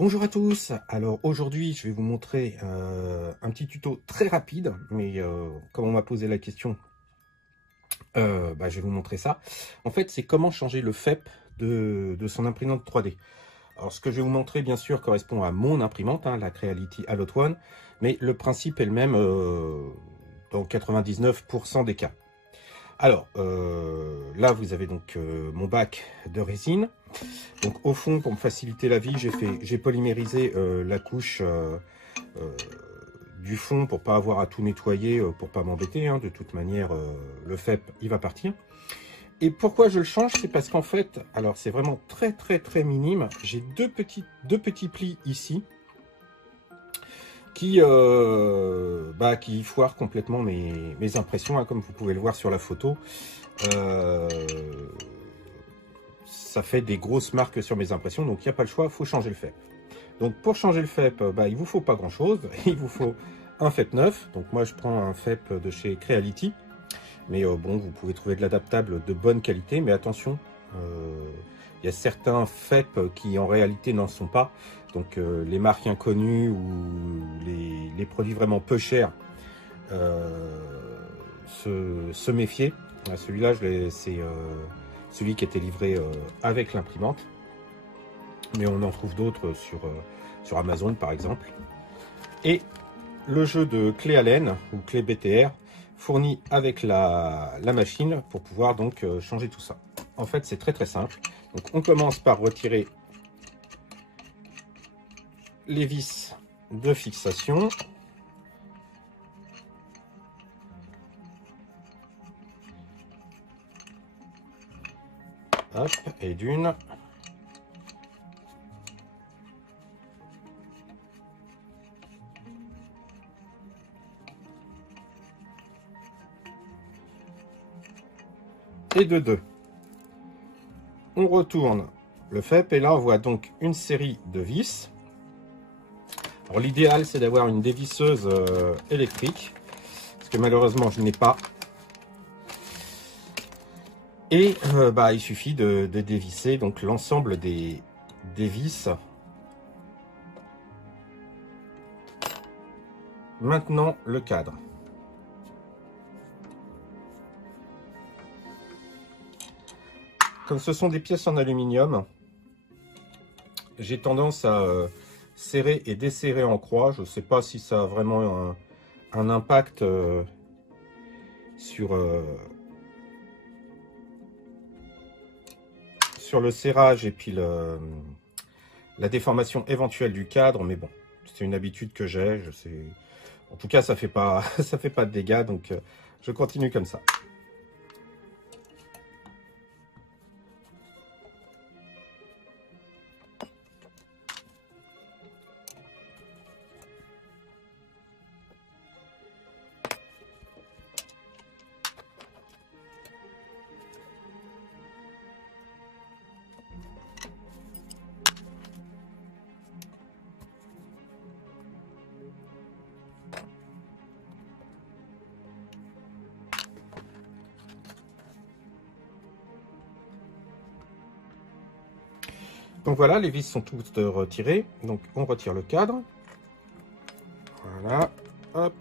Bonjour à tous, alors aujourd'hui je vais vous montrer un petit tuto très rapide, mais comme on m'a posé la question, je vais vous montrer ça. En fait, c'est comment changer le FEP de son imprimante 3D. Alors ce que je vais vous montrer bien sûr correspond à mon imprimante, hein, la Creality Alloy One, mais le principe est le même dans 99% des cas. Alors là vous avez donc mon bac de résine. Donc au fond, pour me faciliter la vie, j'ai polymérisé la couche du fond pour pas avoir à tout nettoyer, pour pas m'embêter. Hein. De toute manière, le FEP, il va partir. Et pourquoi je le change? C'est parce qu'en fait, alors c'est vraiment très minime. J'ai deux petits plis ici qui foirent complètement mes impressions, hein, comme vous pouvez le voir sur la photo. Ça fait des grosses marques sur mes impressions, donc il n'y a pas le choix, il faut changer le FEP. Donc pour changer le FEP, il vous faut pas grand chose, il vous faut un FEP neuf. Donc moi je prends un FEP de chez Creality, mais bon, vous pouvez trouver de l'adaptable de bonne qualité, mais attention, il y a certains FEP qui en réalité n'en sont pas. Donc les marques inconnues ou les produits vraiment peu chers, se méfier. Celui-là, c'est celui qui était livré avec l'imprimante, mais on en trouve d'autres sur Amazon par exemple. Et le jeu de clé Allen ou clé BTR fourni avec la machine pour pouvoir donc changer tout ça. En fait, c'est très simple. Donc on commence par retirer les vis de fixation. Hop, et d'une. Et de deux. On retourne le FEP et là on voit donc une série de vis. Alors l'idéal c'est d'avoir une dévisseuse électrique, parce que malheureusement je n'ai pas. Et il suffit de dévisser donc l'ensemble des vis. Maintenant le cadre. Comme ce sont des pièces en aluminium, j'ai tendance à serrer et desserrer en croix. Je ne sais pas si ça a vraiment un impact sur le serrage et puis la déformation éventuelle du cadre, mais bon, c'est une habitude que j'ai. Je sais. En tout cas, ça fait pas ça fait pas de dégâts, donc je continue comme ça. Donc voilà, les vis sont toutes retirées. Donc on retire le cadre. Voilà, hop.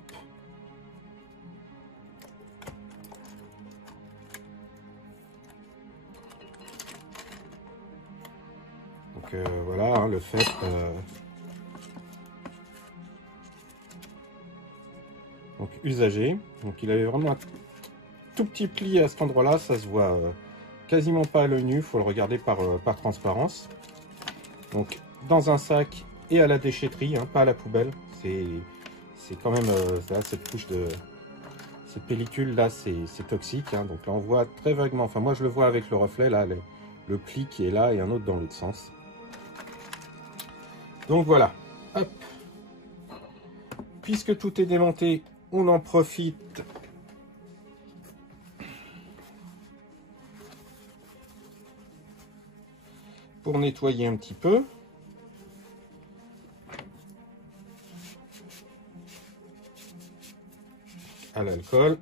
Donc voilà, hein, le FEP. Donc usagé. Donc il avait vraiment un tout petit pli à cet endroit-là, ça se voit quasiment pas à l'œil nu, il faut le regarder par transparence. Donc dans un sac et à la déchetterie, hein, pas à la poubelle. C'est quand même là, cette couche de cette pellicule là, c'est toxique. Hein, donc là on voit très vaguement. Enfin moi je le vois avec le reflet là, le pli qui est là et un autre dans l'autre sens. Donc voilà. Hop. Puisque tout est démonté, on en profite pour nettoyer un petit peu. À l'alcool.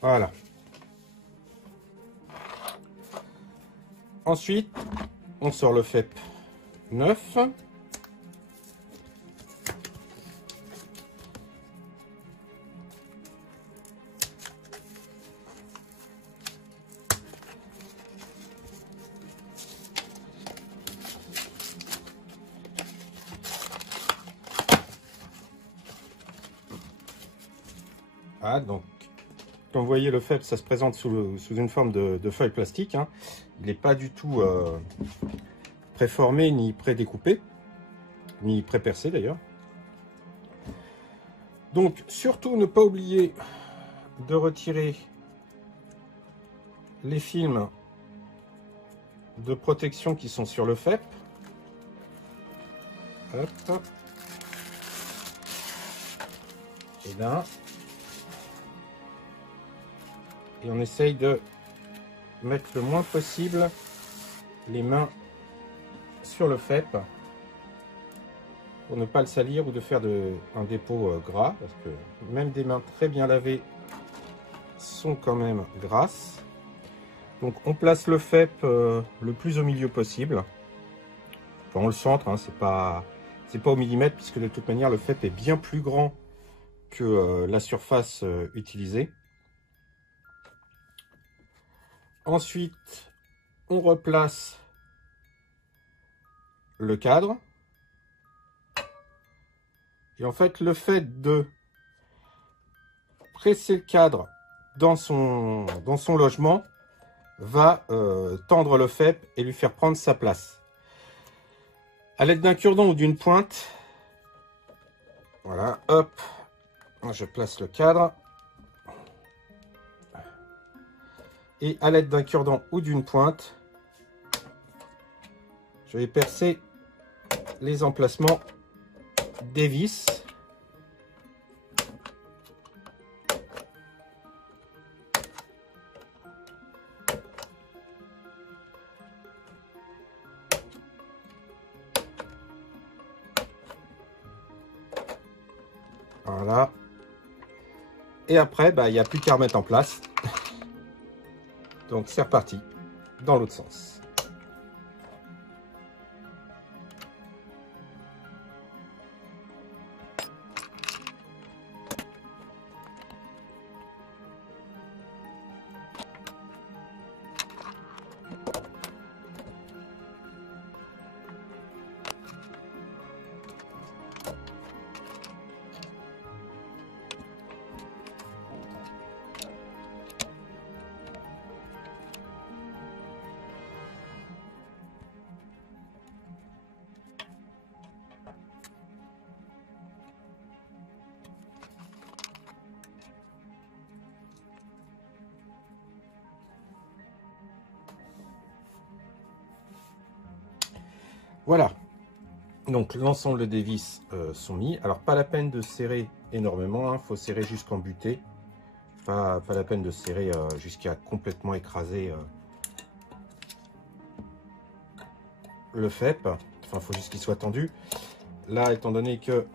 Voilà. Ensuite, on sort le FEP 9. Ah, donc, comme vous voyez, le FEP, ça se présente sous une forme de feuille plastique. Hein. Il n'est pas du tout préformé, ni pré-découpé, ni pré-percé d'ailleurs. Donc, surtout, ne pas oublier de retirer les films de protection qui sont sur le FEP. Hop. Et là. Et on essaye de mettre le moins possible les mains sur le FEP pour ne pas le salir ou de faire un dépôt gras, parce que même des mains très bien lavées sont quand même grasses. Donc on place le FEP le plus au milieu possible. Enfin, on le centre, hein, c'est pas au millimètre, puisque de toute manière le FEP est bien plus grand que la surface utilisée. Ensuite, on replace le cadre. Et en fait, le fait de presser le cadre dans son logement va tendre le FEP et lui faire prendre sa place. À l'aide d'un cure-dent ou d'une pointe, voilà, hop, je place le cadre. Et à l'aide d'un cure-dent ou d'une pointe, je vais percer les emplacements des vis. Voilà. Et après, il n'y a plus qu'à remettre en place. Donc c'est reparti dans l'autre sens. Voilà, donc l'ensemble des vis sont mis. Alors pas la peine de serrer énormément, il faut serrer jusqu'en butée. Pas la peine de serrer jusqu'à complètement écraser le FEP. Enfin, il faut juste qu'il soit tendu. Là, étant donné que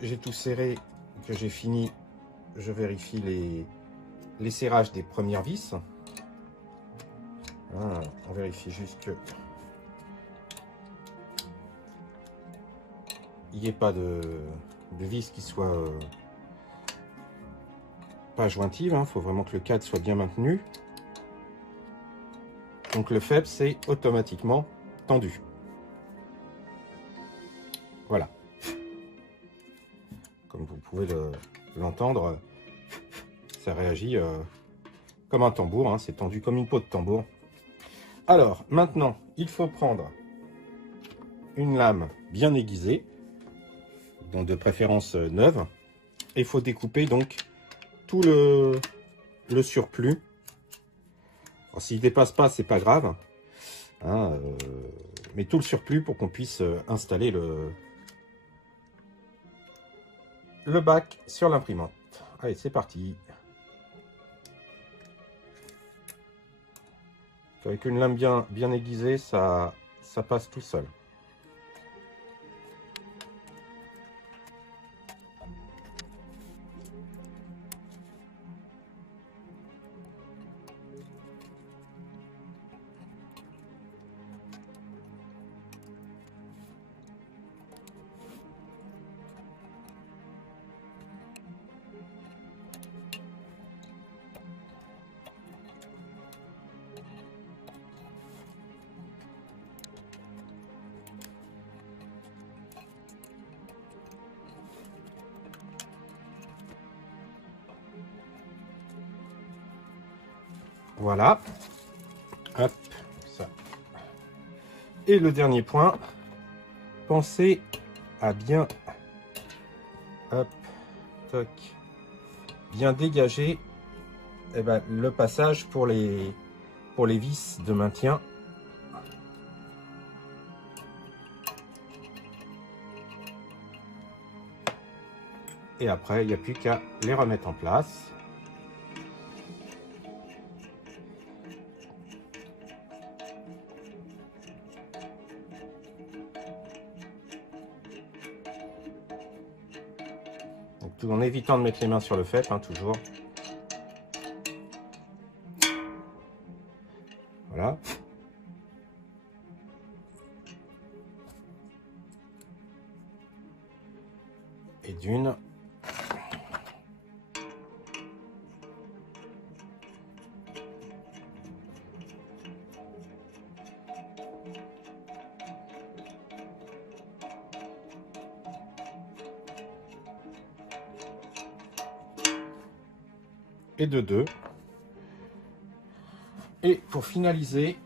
j'ai tout serré, que j'ai fini, je vérifie les serrages des premières vis. Ah, on vérifie juste que il n'y ait pas de vis qui soit pas jointive. Il faut vraiment que le cadre soit bien maintenu. Donc le FEP, c'est automatiquement tendu. Voilà. Comme vous pouvez l'entendre, ça réagit comme un tambour. Hein, c'est tendu comme une peau de tambour. Alors, maintenant, il faut prendre une lame bien aiguisée, donc de préférence neuve. Et il faut découper donc tout le surplus. S'il ne dépasse pas, c'est pas grave. Hein, mais tout le surplus pour qu'on puisse installer le bac sur l'imprimante. Allez, c'est parti. Avec une lame bien aiguisée, ça passe tout seul. Voilà. Hop, ça. Et le dernier point, pensez à bien, hop, toc, bien dégager le passage pour les vis de maintien. Et après, il n'y a plus qu'à les remettre en place. Donc, tout en évitant de mettre les mains sur le fait, hein, toujours. Voilà. Et d'une. Et de deux. Et pour finaliser,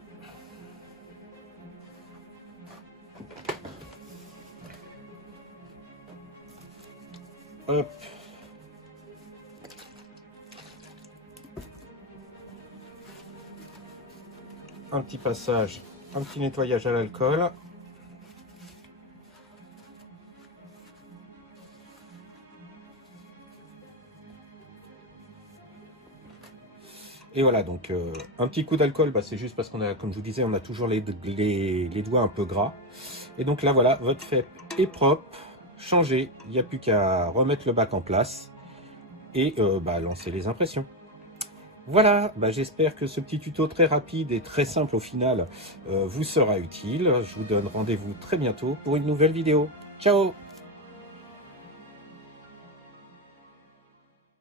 hop, un petit passage, un petit nettoyage à l'alcool. Et voilà, donc un petit coup d'alcool, c'est juste parce qu'on a, comme je vous disais, on a toujours les doigts un peu gras. Et donc là, voilà, votre FEP est propre, changé. Il n'y a plus qu'à remettre le bac en place et lancer les impressions. Voilà, j'espère que ce petit tuto très rapide et très simple au final vous sera utile. Je vous donne rendez-vous très bientôt pour une nouvelle vidéo. Ciao!